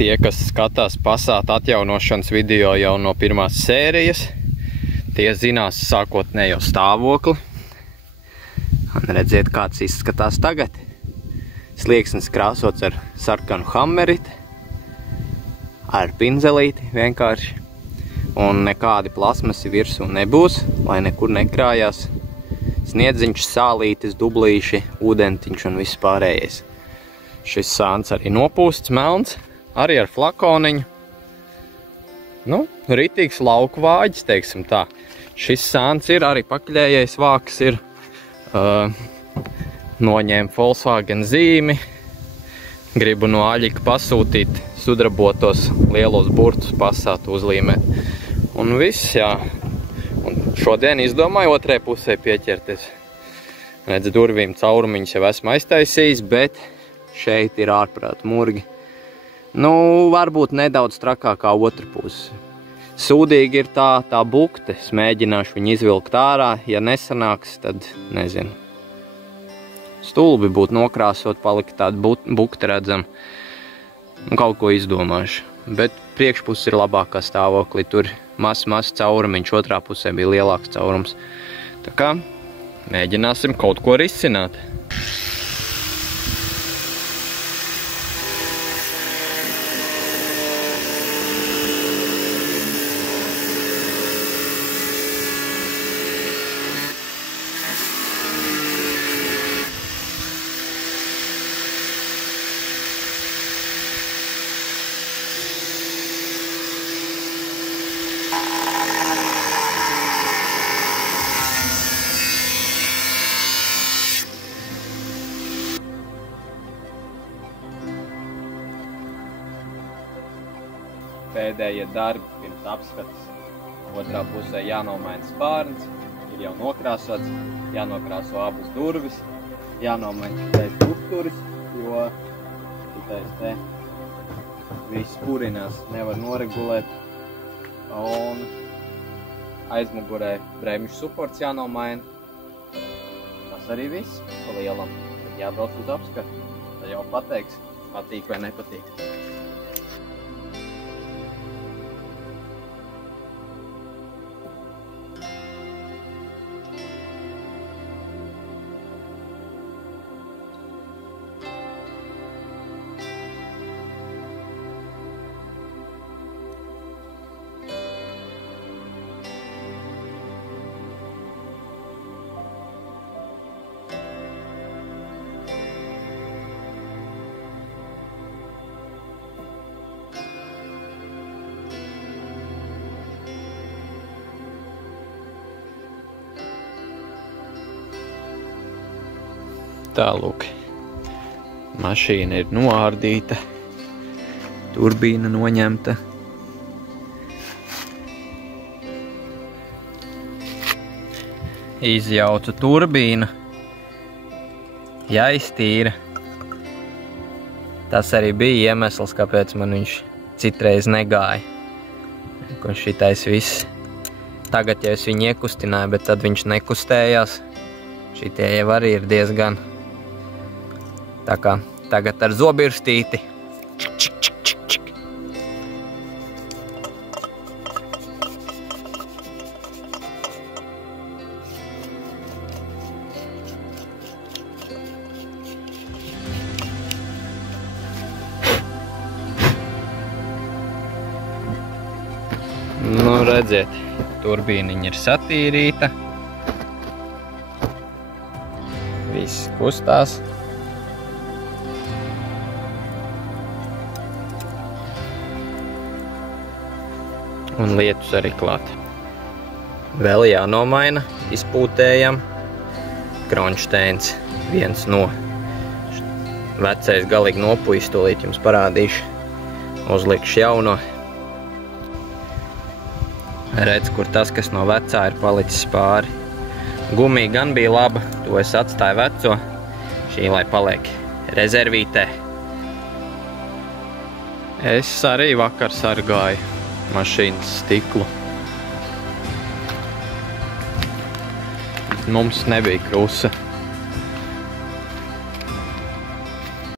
Tie, kas skatās Passat atjaunošanas video jau no pirmās sērijas, tie zinās sākotnējo stāvokli. Un redziet, kāds izskatās tagad. Slieksnis krāsots ar sarkanu hammeriti, ar pinzelīti vienkārši. Un nekādi plasmasi virsū nebūs, lai nekur nekrājās. Sniedziņš, sālītis, dublīši, ūdentiņš un viss pārējais. Šis sāns arī nopūsts, melns. Arī ar flakoniņu. Nu, ritīgs lauku vāģis, teiksim tā. Šis sāns ir arī pakaļējais vāks ir noņēma Volkswagen zīmi. Gribu no Aļika pasūtīt sudrabotos lielos burtus Passat uzlīmēt. Un viss, jā. Un šodien izdomāju otrai pusē pieķerties. Redz, durvīm caurumiņus jau esmu aiztaisījis, bet šeit ir ārprāt murgi. Nu, varbūt nedaudz trakākā otra puse. Sūdīgi ir tā bukte. Es mēģināšu viņu izvilkt ārā. Ja nesanāks, tad nezinu. Stulbi būtu nokrāsot, palika tāda bukte redzama. Kaut ko izdomāšu. Bet priekšpuse ir labākā stāvoklī. Tur mazs caurumiņš, otrā pusē bija lielāks caurums. Tā kā mēģināsim kaut ko risināt. Pēdējie darbi pirms apskates. Otrā pusē jānomaina spārns, ir jau nokrāsots, jānokrāso abas durvis, jānomaina šitais uzturis, jo šitais te viss purinās, nevar noregulēt. Un aizmugurē bremžu suports jānomaina. Tas arī viss pa lielam. Tad jābrauc uz apskati. Tad jau pateiks, patīk vai nepatīk. Tālūk, mašīna ir noārdīta, turbīna noņemta. Izjauta turbīna, jāiztīra. Tas arī bija iemesls, kāpēc man viņš citreiz negāja. Un šitais viss. Tagad jau es viņu iekustināju, bet tad viņš nekustējās. Šitie jau arī ir diezgan. Tā kā tagad ar zobirstīti. Nu, redziet, turbīniņa ir satīrīta. Viss kustās. Un lietus arī klāt. Vēl jānomaina, izpūtējam. Kronšteins, viens no. Vecais galīgi nopujis, tūlīt jums parādīšu. Uzlikšu jauno. Redz, kur tas, kas no vecā ir palicis pāri. Gumija gan bija laba, to es atstāju veco. Šī lai paliek rezervītē. Es arī vakar sargāju mašīnas stiklu. Mums nebija krusa.